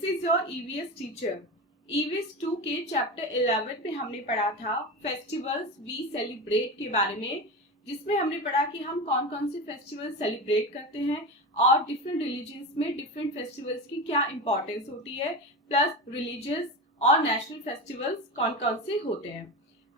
This is your EVS teacher. EVS 2 के chapter 11 में हमने पढ़ा था फेस्टिवल्स वी सेलिब्रेट के बारे में, जिसमें हमने पढ़ा कि हम कौन कौन से फेस्टिवल सेलिब्रेट करते हैं और डिफरेंट रिलीजन्स में डिफरेंट फेस्टिवल्स की क्या इंपॉर्टेंस होती है, प्लस रिलीजियस और नेशनल फेस्टिवल्स कौन कौन से होते हैं।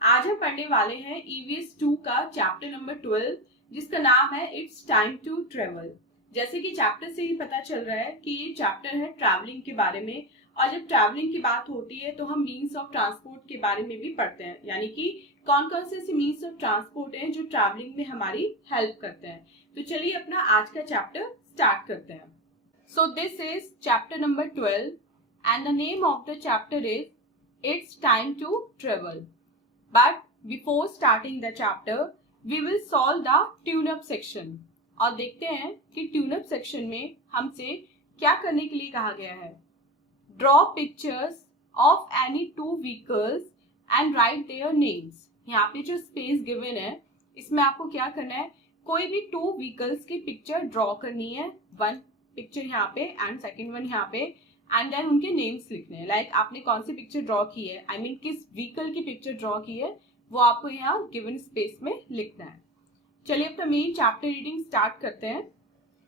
आज हम पढ़ने वाले हैं ईवीएस 2 का चैप्टर नंबर 12, जिसका नाम है इट्स टाइम टू ट्रेवल। जैसे कि चैप्टर से ही पता चल रहा है कि ये चैप्टर है ट्रैवलिंग के बारे में, और जब ट्रैवलिंग की बात होती है तो हम मीन्स ऑफ ट्रांसपोर्ट के बारे में भी पढ़ते हैं, यानी कि कौन कौन से ऐसे मीन्स ऑफ ट्रांसपोर्ट हैं जो ट्रैवलिंग में हमारी हेल्प करते हैं। तो चलिए अपना आज का चैप्टर स्टार्ट करते हैं। So this is chapter number 12 and the name of the chapter is it's time to travel. But before starting the chapter we will solve the tune up section, और देखते हैं कि ट्यून अप सेक्शन में हमसे क्या करने के लिए कहा गया है। Draw pictures of any two vehicles and right their names. यहाँ पे जो स्पेस गिवन है इसमें आपको क्या करना है, कोई भी टू व्हीकल्स की पिक्चर ड्रॉ करनी है। वन पिक्चर यहाँ पे एंड सेकंड वन यहाँ पे, एंड देन उनके नेम्स लिखने हैं। लाइक आपने कौन सी पिक्चर ड्रॉ की है, आई मीन किस व्हीकल की पिक्चर ड्रॉ की है, वो आपको यहाँ गिवन स्पेस में लिखना है। चलिए अपना मेन चैप्टर रीडिंग स्टार्ट करते हैं।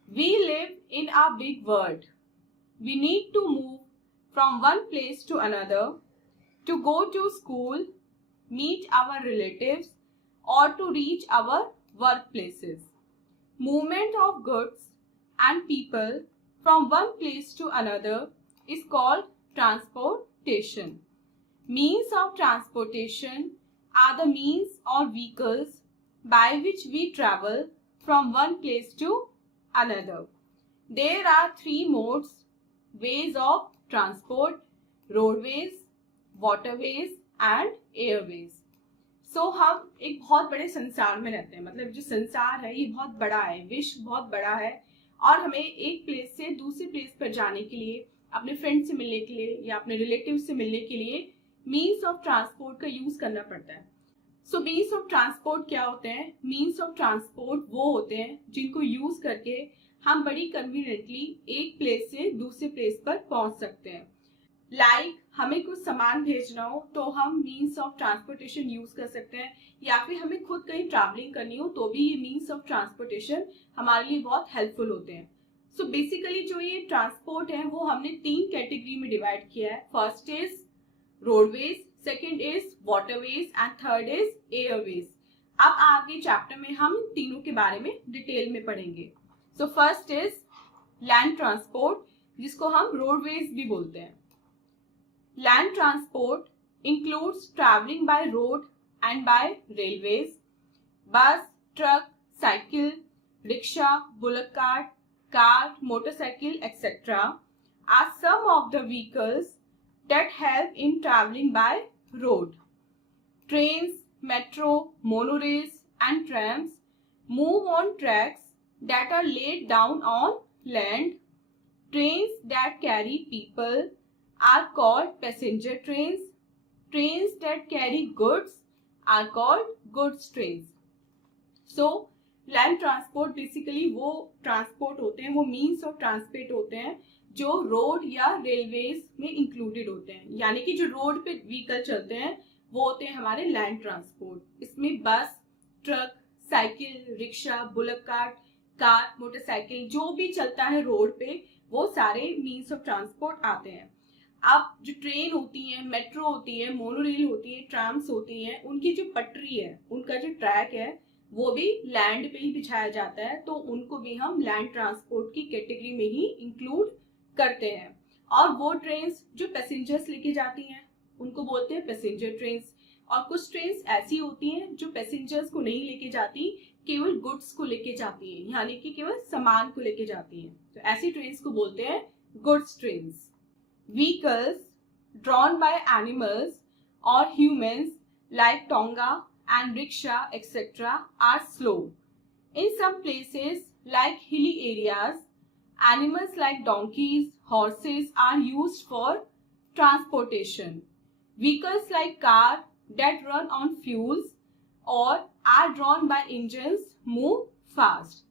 We live in a big world, we need to move from one place to another, to go to school, meet our relatives, or to reach our workplaces. Movement of goods and people from one place to another is called transportation. Means of transportation are the means or vehicles by which we travel from one place to another. There are three modes, ways of transport: roadways, waterways and airways. So हम एक बहुत बड़े संसार में रहते हैं, मतलब जो संसार है ये बहुत बड़ा है, विश्व बहुत बड़ा है, और हमें एक प्लेस से दूसरे प्लेस पर जाने के लिए, अपने फ्रेंड से मिलने के लिए या अपने रिलेटिव से मिलने के लिए मीन्स ऑफ ट्रांसपोर्ट का यूज करना पड़ता है। सो मीन्स ऑफ ट्रांसपोर्ट क्या होते हैं? मीन्स ऑफ ट्रांसपोर्ट वो होते हैं जिनको यूज करके हम बड़ी कन्वीनियंटली एक प्लेस से दूसरे प्लेस पर पहुंच सकते हैं। लाइक हमें कुछ सामान भेजना हो तो हम मीन्स ऑफ ट्रांसपोर्टेशन यूज कर सकते हैं, या फिर हमें खुद कहीं ट्रैवलिंग करनी हो तो भी ये मीन्स ऑफ ट्रांसपोर्टेशन हमारे लिए बहुत हेल्पफुल होते हैं। सो बेसिकली जो ये ट्रांसपोर्ट है वो हमने 3 कैटेगरी में डिवाइड किया है। First is roadways, second is waterways and third is Airways. अब आगे चैप्टर में हम तीनों के बारे में डिटेल में पढ़ेंगे। So first is land transport, जिसको हम रोडवेज भी बोलते हैं। Land transport includes travelling by road and by railways. Bus, truck, cycle, rickshaw, bullock cart, car, motorcycle etcetera are some of the vehicles that help in travelling by road. Trains, metro, monorails and trams move on tracks that are laid down on land. Trains that carry people are called passenger trains. Trains that carry goods are called goods trains. So, land transport basically वो transport होते हैं, वो means of transport होते हैं जो road या railways में included होते हैं। यानी कि जो रोड पे व्हीकल चलते हैं वो होते हैं हमारे लैंड ट्रांसपोर्ट। इसमें बस, truck, cycle, rickshaw, bullock cart, car, motorcycle, जो भी चलता है रोड पे वो सारे मीन्स ऑफ ट्रांसपोर्ट आते हैं। अब जो ट्रेन होती है, मेट्रो होती है, मोनोरेल होती है, ट्राम्स होती हैं, उनकी जो पटरी है, उनका जो ट्रैक है वो भी लैंड पे ही बिछाया जाता है, तो उनको भी हम लैंड ट्रांसपोर्ट की कैटेगरी में ही इंक्लूड करते हैं। और वो ट्रेन्स जो पैसेंजर्स लेके जाती हैं उनको बोलते हैं पैसेंजर ट्रेन्स। और कुछ ट्रेन्स ऐसी होती हैं जो पैसेंजर्स को नहीं लेके जाती, केवल गुड्स को लेके जाती हैं, यानी कि केवल सामान को लेके जाती हैं, तो ऐसी ट्रेन्स को बोलते हैं goods trains. Vehicles drawn by animals और humans like tonga and rickshaw etc. are slow. In some places like hilly areas, animals like donkeys, horses are used for transportation. Vehicles like car that run on fuels or are drawn by engines move fast.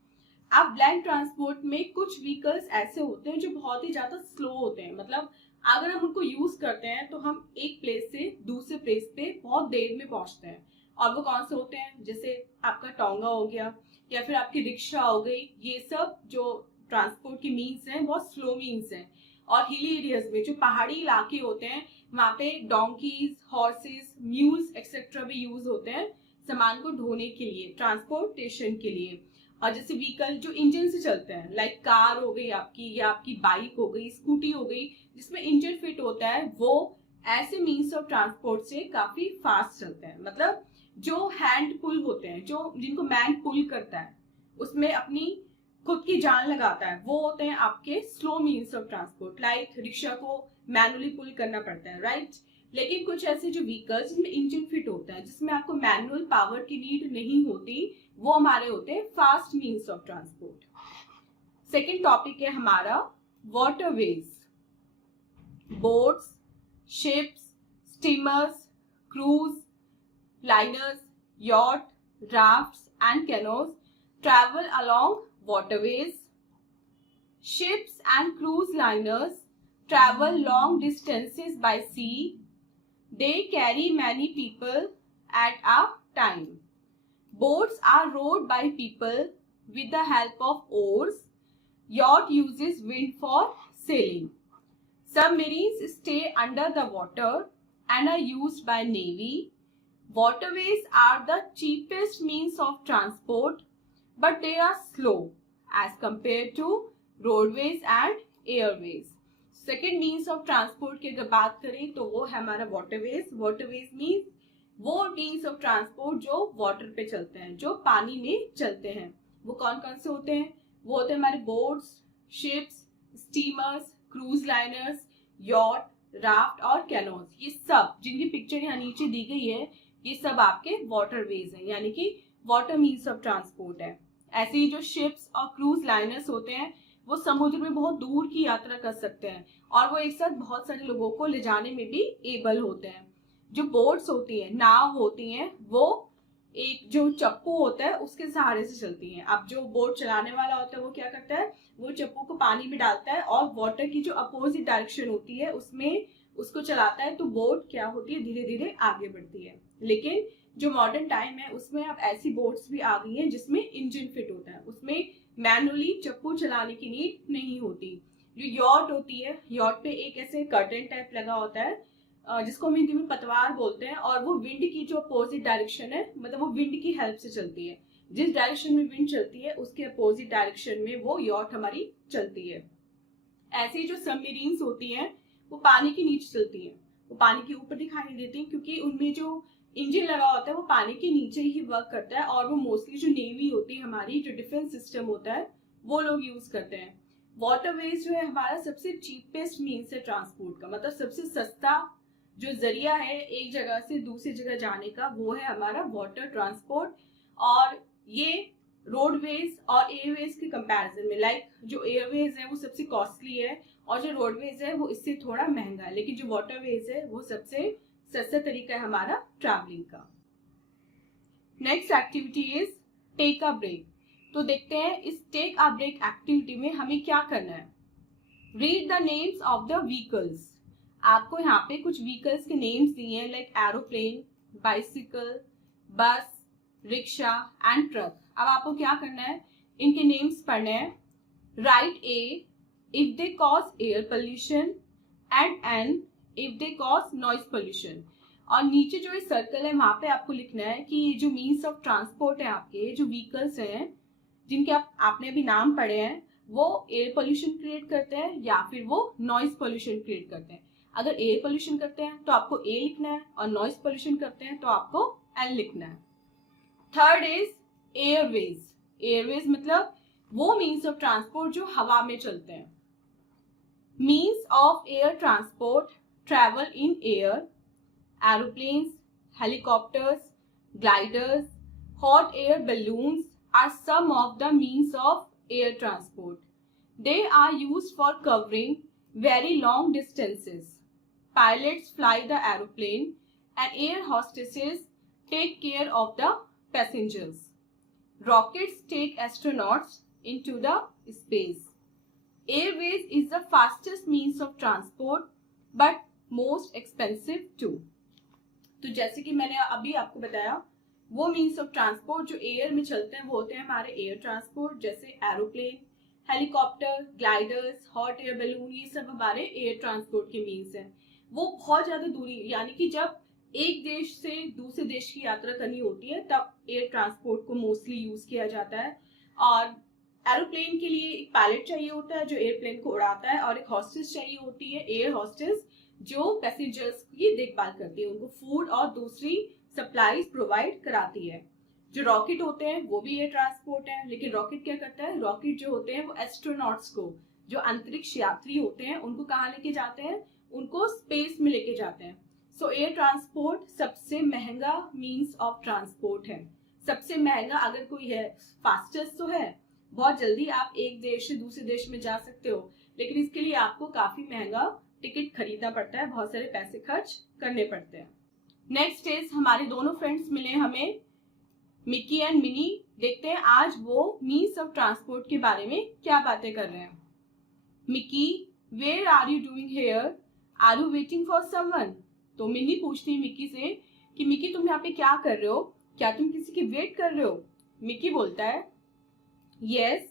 अब land transport में कुछ vehicles ऐसे होते हैं जो बहुत ही ज्यादा slow होते हैं, मतलब अगर हम उनको यूज करते हैं तो हम एक प्लेस से दूसरे प्लेस पे बहुत देर में पहुंचते हैं। और वो कौन से होते हैं, जैसे आपका टोंगा हो गया या फिर आपकी रिक्शा हो गई, ये सब जो ट्रांसपोर्ट की मीन्स हैं बहुत स्लो मीन्स हैं। और हिली एरियाज में जो पहाड़ी इलाके होते हैं वहां पे डोंकीज, हॉर्सेस, म्यूल्स एक्सेट्रा भी यूज होते हैं सामान को ढोने के लिए, ट्रांसपोर्टेशन के लिए। और जैसे व्हीकल जो इंजन से चलते हैं, लाइक कार हो गई आपकी, या आपकी बाइक हो गई, स्कूटी हो गई, जिसमें इंजन फिट होता है, वो ऐसे मीन्स ऑफ ट्रांसपोर्ट से काफी फास्ट चलते हैं। मतलब जो हैंड पुल होते हैं, जो जिनको मैन पुल करता है, उसमें अपनी खुद की जान लगाता है, वो होते हैं आपके slow means of transport. Like rickshaw को मैनुअली पुल करना पड़ता है, राइट। लेकिन कुछ ऐसे जो व्हीकल्स जिनमें इंजन फिट होता है, जिसमें आपको मैनुअल पावर की नीड नहीं होती, वो हमारे होते हैं fast means of transport. Second topic है हमारा waterways. Boats, ships, steamers, cruise liners, yacht, rafts and canoes travel along waterways. Ships and cruise liners travel long distances by sea. They carry many people at a time. Boats are rowed by people with the help of oars. Yacht uses wind for sailing. Submarines stay under the water and are used by Navy. Waterways are the cheapest means of transport, but they are slow as compared to roadways and airways. Second means of transport की अगर बात करें तो वो है हमारा waterways. Waterways means वो means of transport जो water पे चलते हैं, जो पानी में चलते हैं। वो कौन कौन से होते हैं? वो होते हैं हमारे boats, ships, steamers, cruise liners, yacht, raft और कैनोज। ये सब जिनकी पिक्चर यहाँ नीचे दी गई है, ये सब आपके वाटरवेज हैं, यानी कि वाटर मीन्स ऑफ ट्रांसपोर्ट है। ऐसे ही जो शिप्स और क्रूज लाइनर्स होते हैं, वो समुद्र में बहुत दूर की यात्रा कर सकते हैं और वो एक साथ बहुत सारे लोगों को ले जाने में भी एबल होते हैं। जो बोट्स होती हैं, नाव होती हैं, वो एक जो चप्पू होता है उसके सहारे से चलती हैं। अब जो बोट चलाने वाला होता है वो क्या करता है, वो चप्पू को पानी में डालता है और वाटर की जो अपोजिट डायरेक्शन होती है उसमें उसको चलाता है, तो बोट क्या होती है, धीरे धीरे आगे बढ़ती है। लेकिन जो मॉडर्न टाइम है उसमें अब ऐसी बोट्स भी आ गई हैं जिसमें इंजन फिट होता है, उसमें मैनुअली चप्पू चलाने की नीड नहीं होती। जो यॉट होती है, यॉट पे एक ऐसे कर्टन टाइप लगा होता है जिसको हम हिंदी में पतवार बोलते हैं, और वो विंड की जो अपोजिट डायरेक्शन है, मतलब वो विंड की हेल्प से चलती है। जिस डायरेक्शन में विंड चलती है उसके अपोजिट डायरेक्शन में वो यॉट हमारी चलती है। ऐसे ही जो सबमरीन्स होती हैं वो पानी के नीचे चलती हैं, वो पानी के ऊपर दिखाई नहीं देती क्योंकि उनमें जो इंजन लगा होता है वो पानी के नीचे ही वर्क करता है, और वो मोस्टली जो नेवी होती है हमारी, जो डिफेंस सिस्टम होता है, वो लोग यूज करते हैं। वाटरवेज जो है हमारा सबसे चीपेस्ट मीन्स है ट्रांसपोर्ट का, मतलब सबसे सस्ता जो जरिया है एक जगह से दूसरी जगह जाने का, वो है हमारा वाटर ट्रांसपोर्ट। और ये रोडवेज और एयरवेज के कंपैरिजन में, लाइक जो एयरवेज है वो सबसे कॉस्टली है और जो रोडवेज है वो इससे थोड़ा महंगा है, लेकिन जो वाटरवेज है वो सबसे सस्ता तरीका है हमारा ट्रैवलिंग का। Next activity is take a break. तो देखते हैं इस टेक अ ब्रेक एक्टिविटी में हमें क्या करना है। Read the names of the vehicles. आपको यहाँ पे कुछ व्हीकल्स के नेम्स दिए हैं, like aeroplane, bicycle, bus, rickshaw and truck. अब आपको क्या करना है, इनके नेम्स पढ़ने हैं। Write A if they cause air pollution, and N if they cause noise pollution. और नीचे जो ये सर्कल है वहां पे आपको लिखना है कि ये जो मीन्स ऑफ ट्रांसपोर्ट है आपके, जो व्हीकल्स हैं जिनके आपने अभी नाम पढ़े हैं, वो एयर पोल्यूशन क्रिएट करते हैं या फिर वो नॉइज पोल्यूशन क्रिएट करते हैं। अगर एयर पोल्यूशन करते हैं तो आपको ए लिखना है, और नॉइज पोल्यूशन करते हैं तो आपको एन लिखना है। Third is Airways. एयरवेज मतलब वो मीन्स ऑफ ट्रांसपोर्ट जो हवा में चलते हैं। Means of air transport travel in air, aeroplanes, helicopters, gliders, hot air balloons are some of the means of air transport. They are used for covering very long distances. Pilots fly the aeroplane and air hostesses take care of the passengers. Rockets take astronauts into the space. Airways is the fastest means of transport. But most expensive too. तो जैसे कि मैंने अभी आपको बताया, वो means of transport जो air में चलते हैं वो होते हैं हमारे एयर ट्रांसपोर्ट, जैसे aeroplane, helicopter, gliders, hot air balloon, ये सब हमारे एयर ट्रांसपोर्ट के मीन्स हैं। वो बहुत ज्यादा दूरी, यानी कि जब एक देश से दूसरे देश की यात्रा करनी होती है तब एयर ट्रांसपोर्ट को मोस्टली यूज किया जाता है। और एरोप्लेन के लिए एक पायलट चाहिए होता है जो एयरप्लेन को उड़ाता है, और एक हॉस्टेस चाहिए होती है, एयर हॉस्टेस, जो पैसेंजर्स की देखभाल करती है, उनको फूड और दूसरी सप्लाईज प्रोवाइड कराती है। जो रॉकेट होते हैं वो भी एयर ट्रांसपोर्ट है, लेकिन रॉकेट क्या करता है, रॉकेट जो होते हैं वो एस्ट्रोनॉट्स को, जो अंतरिक्ष यात्री होते हैं, उनको कहाँ लेके जाते हैं, उनको स्पेस में लेके जाते हैं। सो एयर ट्रांसपोर्ट सबसे महंगा मीन्स ऑफ ट्रांसपोर्ट है। सबसे महंगा अगर कोई है, फास्टेस्ट तो है, बहुत जल्दी आप एक देश से दूसरे देश में जा सकते हो, लेकिन इसके लिए आपको काफी महंगा टिकट खरीदना पड़ता है, बहुत सारे पैसे खर्च करने पड़ते हैं। नेक्स्ट इज हमारे दोनों फ्रेंड्स मिले हमें, मिकी एंड मिनी। देखते हैं आज वो मीन्स ऑफ ट्रांसपोर्ट के बारे में क्या बातें कर रहे हैं। Mickey, where are you doing here, are you waiting for someone. तो मिनी पूछती है मिकी से कि मिकी तुम यहाँ पे क्या कर रहे हो, क्या तुम किसी की वेट कर रहे हो। मिकी बोलता है, yes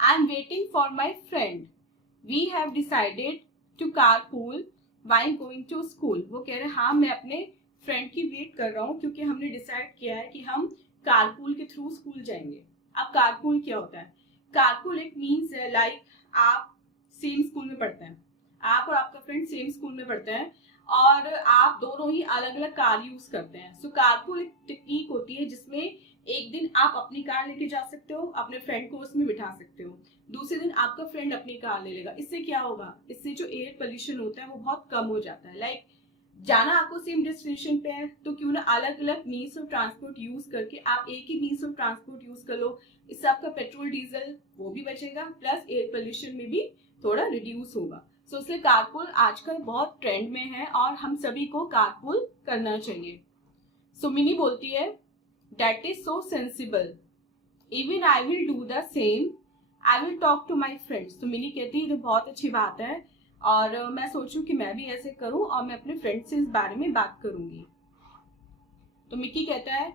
I am waiting for my friend, we have decided to carpool while going to school. वो कह रहे हैं हाँ मैं अपने फ्रेंड की वेट कर रहा हूँ क्योंकि हमने डिसाइड किया है कि हम कारपूल के थ्रू स्कूल जाएंगे। अब कारपूल क्या होता है, कारपूल एक मीन्स है लाइक आप सेम स्कूल में पढ़ते हैं, आप और आपका फ्रेंड सेम स्कूल में पढ़ते हैं और आप दोनों ही अलग अलग कार यूज करते हैं। सो कारपूल एक टेक्निक होती है जिसमें एक दिन आप अपनी कार लेके जा सकते हो, अपने फ्रेंड को उसमें बिठा सकते हो, दूसरे दिन आपका फ्रेंड अपनी कार ले लेगा। इससे क्या होगा, इससे जो एयर पोल्यूशन होता है वो बहुत कम हो जाता है। लाइक जाना आपको सेम डेस्टिनेशन पे है तो क्यों ना अलग अलग मीन्स ऑफ ट्रांसपोर्ट यूज करके आप एक ही मीन्स ऑफ ट्रांसपोर्ट यूज कर लो। इससे आपका पेट्रोल डीजल वो भी बचेगा, प्लस एयर पोल्यूशन में भी थोड़ा रिड्यूस होगा। सो इसलिए कारपूल आजकल बहुत ट्रेंड में है और हम सभी को कारपूल करना चाहिए। सो मिनी बोलती है, that is so sensible, even I will do the same, I will talk to my friends. तो मिनी कहती है तो बहुत अच्छी बात है और मैं सोचूं कि मैं भी ऐसे करूं और मैं अपने फ्रेंड से इस बारे में बात करूंगी। तो मिकी कहता है,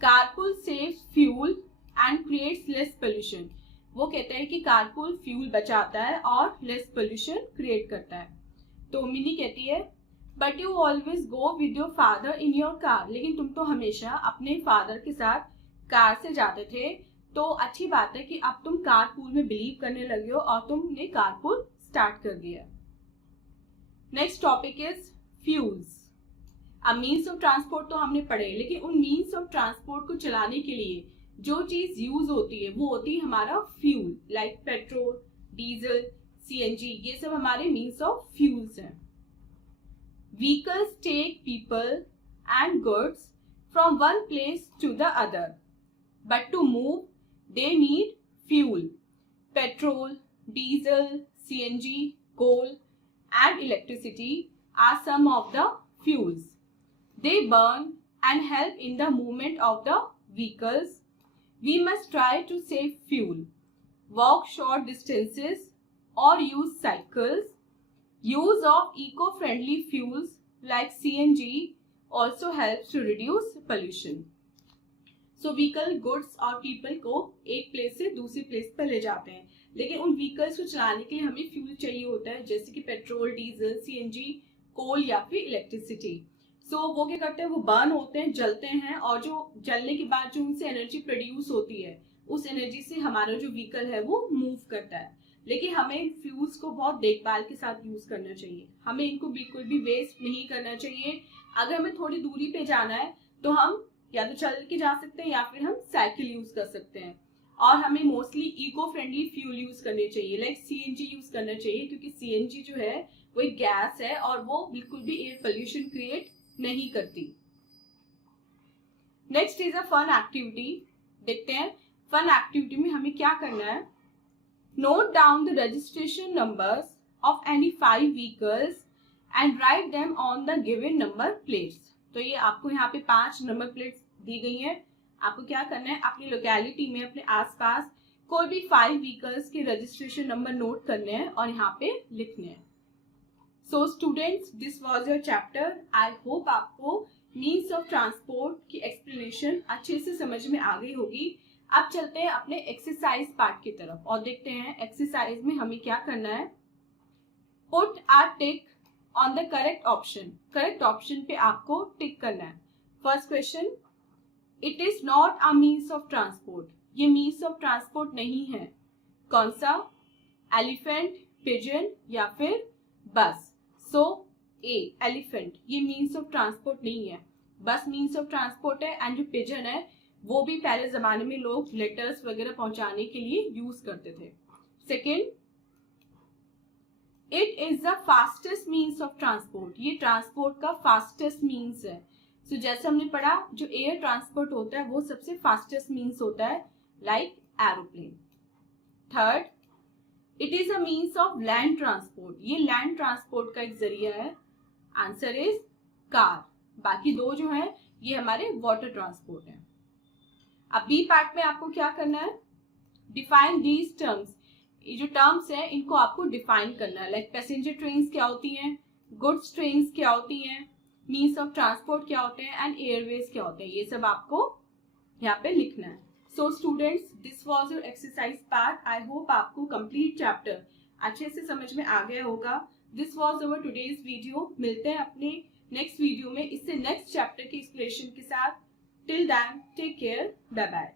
carpool saves fuel and creates less pollution. वो कहता है कि कारपूल फ्यूल बचाता है और लेस पोल्यूशन क्रिएट करता है। तो मिनी कहती है, but you always go with your father in your car. लेकिन तुम तो हमेशा अपने फादर के साथ कार से जाते थे, तो अच्छी बात है कि अब तुम कारपूल में बिलीव करने लगे हो और तुमने कारपूल स्टार्ट कर दिया। Next topic is fuels. अब मीन्स ऑफ ट्रांसपोर्ट तो हमने पढ़े, लेकिन उन मीन्स ऑफ ट्रांसपोर्ट को चलाने के लिए जो चीज यूज होती है वो होती है हमारा fuel, like petrol, diesel, CNG, ये सब हमारे मीन्स ऑफ फ्यूल्स हैं। Vehicles take people and goods from one place to the other, but to move they need fuel. Petrol, diesel, CNG, coal and electricity are some of the fuels. They burn and help in the movement of the vehicles. We must try to save fuel. Walk short distances or use cycles. Use of eco-friendly fuels like CNG also helps to reduce pollution. So vehicle, goods और people को एक place से दूसरी place पर ले जाते हैं, लेकिन उन व्हीकल्स को चलाने के लिए हमें फ्यूल चाहिए होता है, जैसे कि पेट्रोल, डीजल, सीएनजी, कोल या फिर इलेक्ट्रिसिटी। सो वो क्या करते हैं, वो बर्न होते हैं, जलते हैं, और जो जलने के बाद जो उनसे एनर्जी प्रोड्यूस होती है उस एनर्जी से हमारा जो व्हीकल है वो मूव करता है। लेकिन हमें फ्यूल्स को बहुत देखभाल के साथ यूज करना चाहिए, हमें इनको बिल्कुल भी वेस्ट नहीं करना चाहिए। अगर हमें थोड़ी दूरी पे जाना है तो हम या तो चल के जा सकते हैं या फिर हम साइकिल यूज कर सकते हैं। और हमें mostly eco friendly fuel use करने चाहिए, लाइक सीएनजी यूज करना चाहिए, क्योंकि सीएनजी जो है वो एक गैस है और वो बिल्कुल भी एयर पोल्यूशन क्रिएट नहीं करती। Next is a fun activity. देखते हैं फन एक्टिविटी में हमें क्या करना है। Note down the registration numbers of any 5 vehicles and write them on the given number plates. तो ये आपको यहाँ पे 5 नंबर प्लेट्स दी गई हैं। आपको क्या करना है, अपनी लोकेलिटी में अपने आसपास कोई भी 5 व्हीकल्स के रजिस्ट्रेशन नंबर नोट करने हैं और यहाँ पे लिखने हैं। So students, this was your chapter. I hope आपको मीन्स ऑफ ट्रांसपोर्ट की एक्सप्लेनेशन अच्छे से समझ में आ गई होगी। अब चलते हैं अपने एक्सरसाइज पार्ट की तरफ और देखते हैं एक्सरसाइज में हमें क्या करना है। Put a tick on the correct option. Correct option पे आपको टिक करना है। First question, it is not a means of transport. ये मीन्स ऑफ ट्रांसपोर्ट नहीं है। कौन सा? एलिफेंट, पिजन या फिर बस? सो ए, एलिफेंट, ये मीन्स ऑफ ट्रांसपोर्ट नहीं है। बस मीन्स ऑफ ट्रांसपोर्ट है एंड जो पिजन है वो भी पहले जमाने में लोग लेटर्स वगैरह पहुंचाने के लिए यूज करते थे। Second, it is the fastest means of transport. ये ट्रांसपोर्ट का फास्टेस्ट मीन्स है। सो जैसे हमने पढ़ा, जो एयर ट्रांसपोर्ट होता है वो सबसे फास्टेस्ट मीन्स होता है, like aeroplane. Third, it is a means of land transport. ये लैंड ट्रांसपोर्ट का एक जरिया है। Answer is car. बाकी दो जो है ये हमारे वाटर ट्रांसपोर्ट है। अब बी पार्ट में आपको क्या करना है? Define these terms. ये जो टर्म्स हैं इनको आपको डिफाइन करना है। लाइक पैसेंजर ट्रेन्स क्या होती हैं, गुड्स ट्रेन्स क्या होती हैं, मीन्स ऑफ ट्रांसपोर्ट क्या होते हैं एंड एयरवेज क्या होते हैं, ये सब आपको यहाँ पे लिखना है। So students, this was your exercise part. I hope आपको कंप्लीट चैप्टर अच्छे से समझ में आ गया होगा। This was our today's video. मिलते हैं अपने नेक्स्ट वीडियो में इससे नेक्स्ट चैप्टर की एक्सप्लेनेशन के साथ। Till then, take care, bye bye.